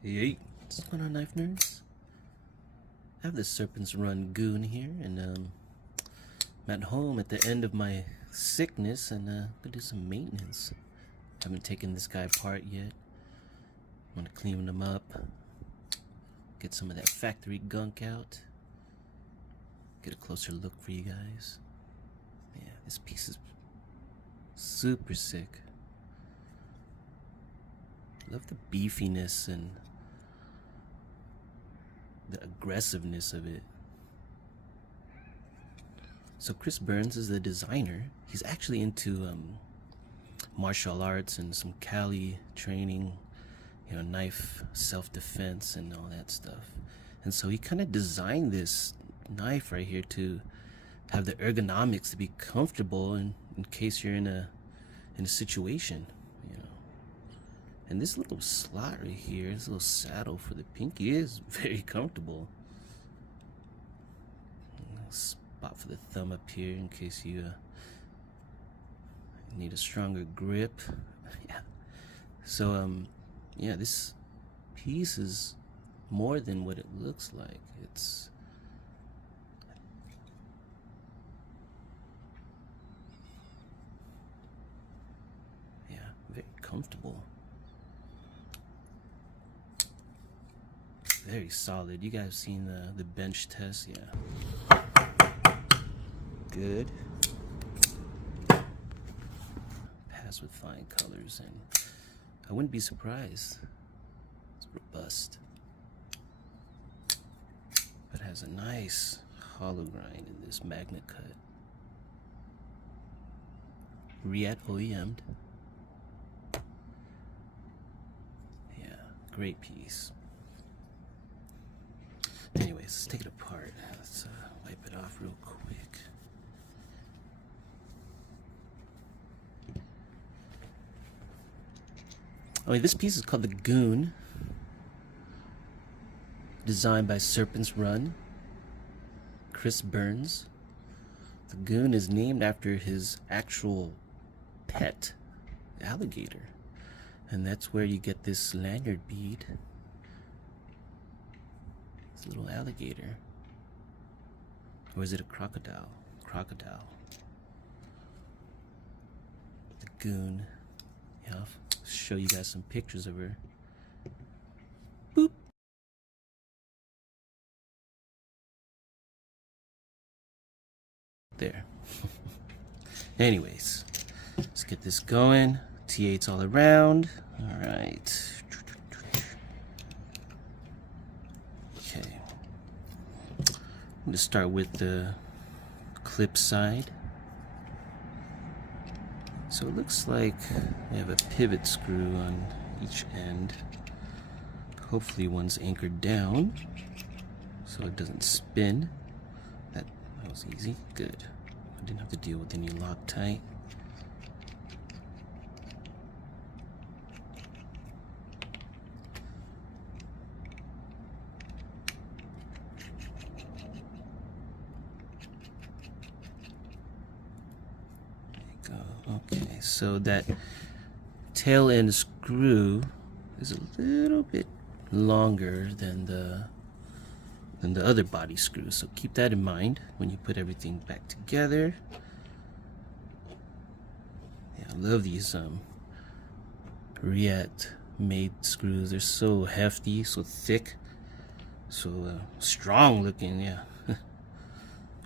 Hey, what's going on, knife nerds? I have the Serpents Run GOON here, and I'm at home at the end of my sickness, and gonna do some maintenance. Haven't taken this guy apart yet. I'm gonna clean him up, get some of that factory gunk out, get a closer look for you guys. Yeah, this piece is super sick. Love the beefiness and the aggressiveness of it. So Chris Burns is the designer. He's actually into martial arts and some Cali training, you know, knife self-defense and all that stuff. And so he kind of designed this knife right here to have the ergonomics to be comfortable in case you're in a situation, you know. And this little slot right here, this little saddle for the pinky is very comfortable. Spot for the thumb up here in case you need a stronger grip. Yeah. So yeah, this piece is more than what it looks like. It's very comfortable. Very solid. You guys seen the bench test? Yeah. Good. Pass with fine colors, and I wouldn't be surprised. It's robust. But has a nice hollow grind in this magnet cut. OEM'd. Yeah, great piece. Anyways, let's take it apart. Let's wipe it off real quick. Oh, this piece is called the GOON, designed by Serpents Run, Chris Burns. The GOON is named after his actual pet, alligator, and that's where you get this lanyard bead. This little alligator, or is it a crocodile? Crocodile. The GOON. Yeah, I'll show you guys some pictures of her. Boop. There. Anyways, let's get this going. T8s all around. All right. Okay. I'm going to start with the clip side. So it looks like we have a pivot screw on each end. Hopefully one's anchored down so it doesn't spin. That was easy. Good. I didn't have to deal with any Loctite. Okay, so that tail end screw is a little bit longer than the other body screws, so keep that in mind when you put everything back together. Yeah, I love these Reassembly made screws. They're so hefty, so thick, so strong looking. Yeah.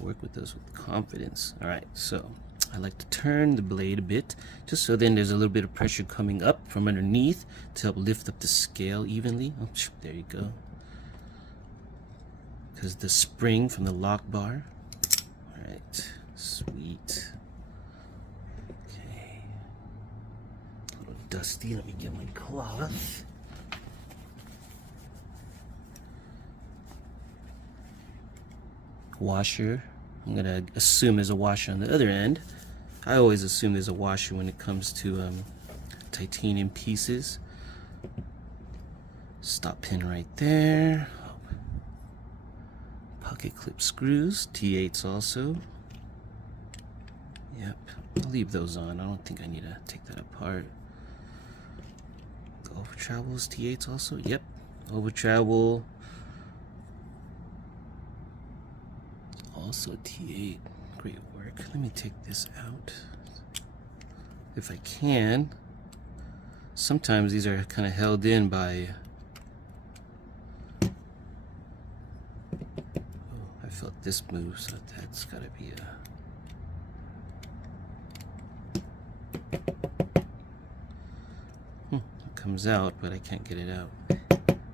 Work with those with confidence. All right, so I like to turn the blade a bit, just so then there's a little bit of pressure coming up from underneath to help lift up the scale evenly. Oh, there you go. Because the spring from the lock bar. All right, sweet. Okay, a little dusty. Let me get my cloth. Washer. I'm gonna assume there's a washer on the other end. I always assume there's a washer when it comes to titanium pieces. Stop pin right there. Pocket clip screws, T8s also. Yep, I'll leave those on. I don't think I need to take that apart. The over travels, T8s also. Yep, over travel. Also T8. Great work. Let me take this out if I can. Sometimes these are kind of held in by. Oh, I felt this move, so that's gotta be a. It comes out, but I can't get it out.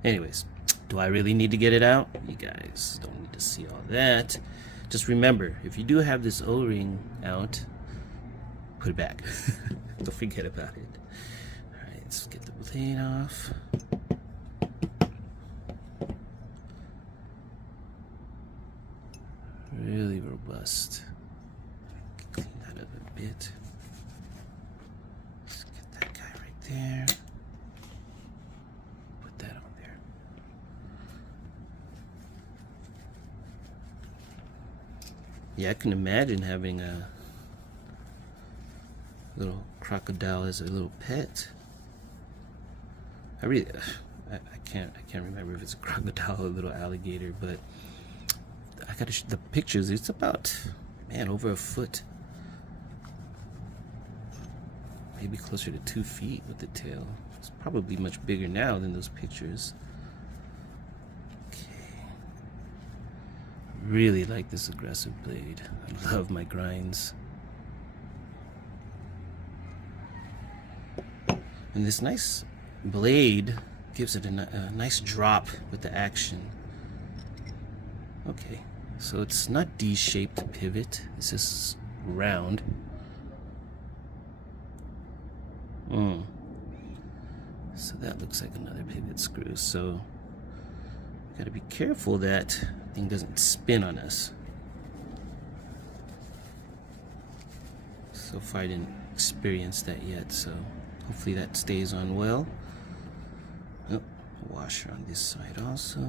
Anyways, do I really need to get it out? You guys don't need to see all that. Just remember, if you do have this O-ring out, put it back. Don't forget about it. Alright, let's get the blade off. Really robust. Clean that up a bit. Let's get that guy right there. Put that on there. Yeah, I can imagine having a little crocodile as a little pet. I can't remember if it's a crocodile or a little alligator, but I gotta the pictures. It's about, man, over a foot, maybe closer to 2 feet with the tail. It's probably much bigger now than those pictures. Okay, really like this aggressive blade. I love my grinds. And this nice blade gives it a nice drop with the action. Okay, so it's not D-shaped pivot. This is round. So that looks like another pivot screw. So gotta be careful that thing doesn't spin on us. So far I didn't experience that yet, so hopefully that stays on well. Oh, washer on this side also.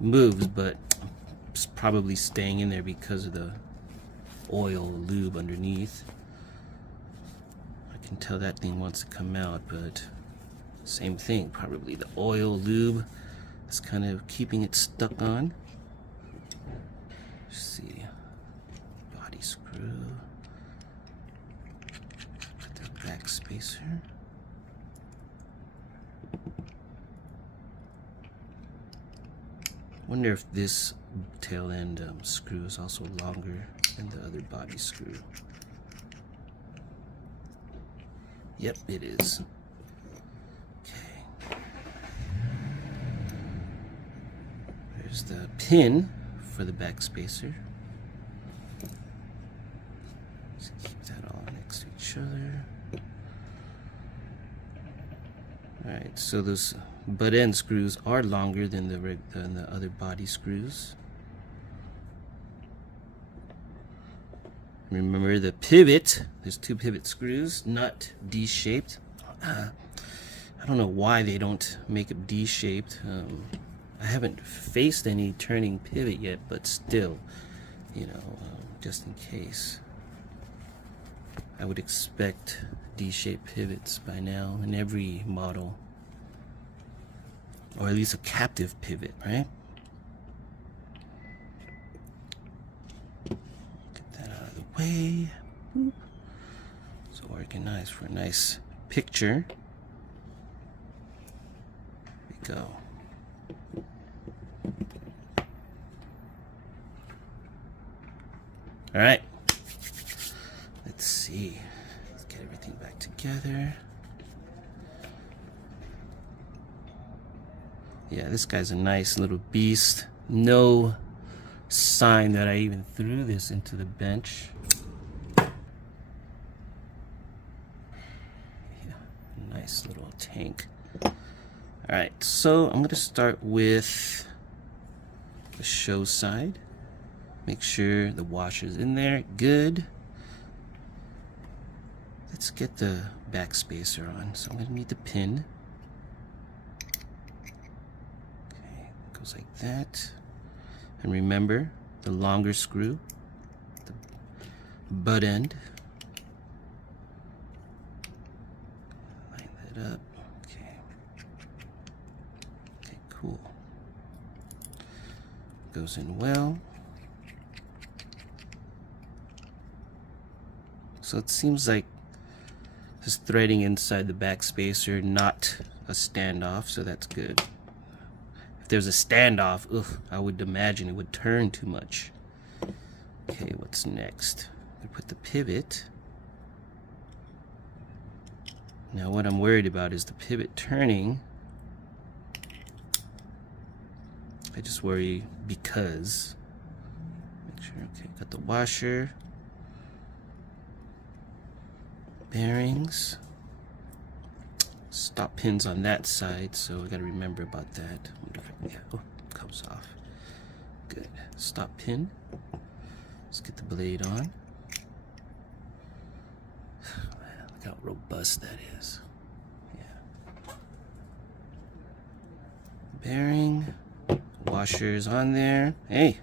Moves, but it's probably staying in there because of the oil lube underneath. I can tell that thing wants to come out, but same thing, probably the oil lube is kind of keeping it stuck on. Let's see, body screw, put the back spacer. Wonder if this tail end screw is also longer than the other body screw. Yep, it is. Okay. There's the pin for the back spacer. Let's keep that all next to each other. Alright, so those butt end screws are longer than the other body screws. Remember the pivot, there's 2 pivot screws, not D-shaped. I don't know why they don't make it D-shaped. I haven't faced any turning pivot yet, but still, you know, just in case. I would expect D-shaped pivots by now in every model. Or at least a captive pivot, right? Get that out of the way. Boop. It's organized for a nice picture. There we go. All right. Let's see. Let's get everything back together. Yeah, this guy's a nice little beast. No sign that I even threw this into the bench. Yeah, nice little tank. Alright, so I'm going to start with the show side. Make sure the washer's in there. Good. Let's get the back spacer on. So I'm going to need the pin. Like that, and remember the longer screw, the butt end. Line that up. Okay. Goes in well. So it seems like this threading inside the back spacer, not a standoff, so that's good. If there's a standoff, ugh, I would imagine it would turn too much. Okay, what's next? I put the pivot. Now what I'm worried about is the pivot turning. I just worry because, make sure, okay, got the washer, bearings, stop pins on that side, so I gotta remember about that. Yeah, oh, comes off. Good. Stop pin. Let's get the blade on. Look how robust that is. Yeah. Bearing. Washers on there. Hey,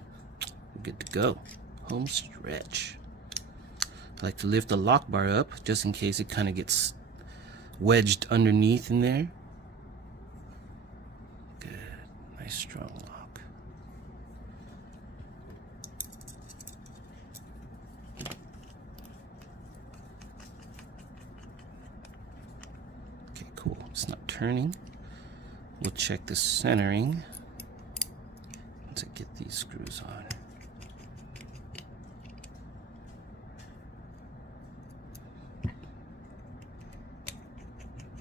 we're good to go. Home stretch. I like to lift the lock bar up just in case it kind of gets wedged underneath in there. Good. Nice strong lock. Okay, cool. It's not turning. We'll check the centering to get these screws on.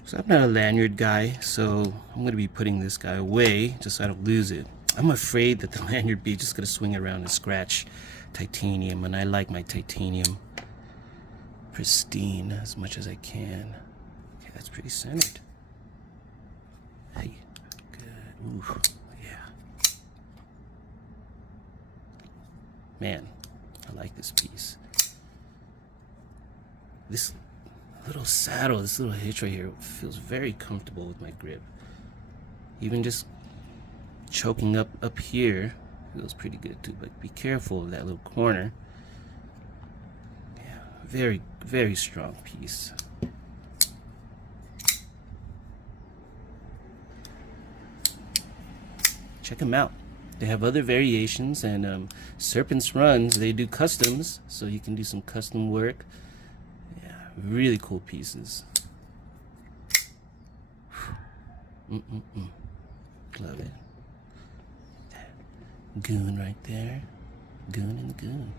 So I'm not a lanyard guy, so I'm going to be putting this guy away just so I don't lose it. I'm afraid that the lanyard be just going to swing around and scratch titanium, and I like my titanium pristine as much as I can. Okay, that's pretty centered. Hey, good. Ooh, yeah. Man, I like this piece. This little saddle, this little hitch right here feels very comfortable with my grip. Even just choking up here feels pretty good too, but be careful of that little corner. Yeah, very, very strong piece. Check them out. They have other variations, and Serpents Runs, they do customs, so you can do some custom work. Yeah, really cool pieces. Love it. Goon right there. Goon and the goon.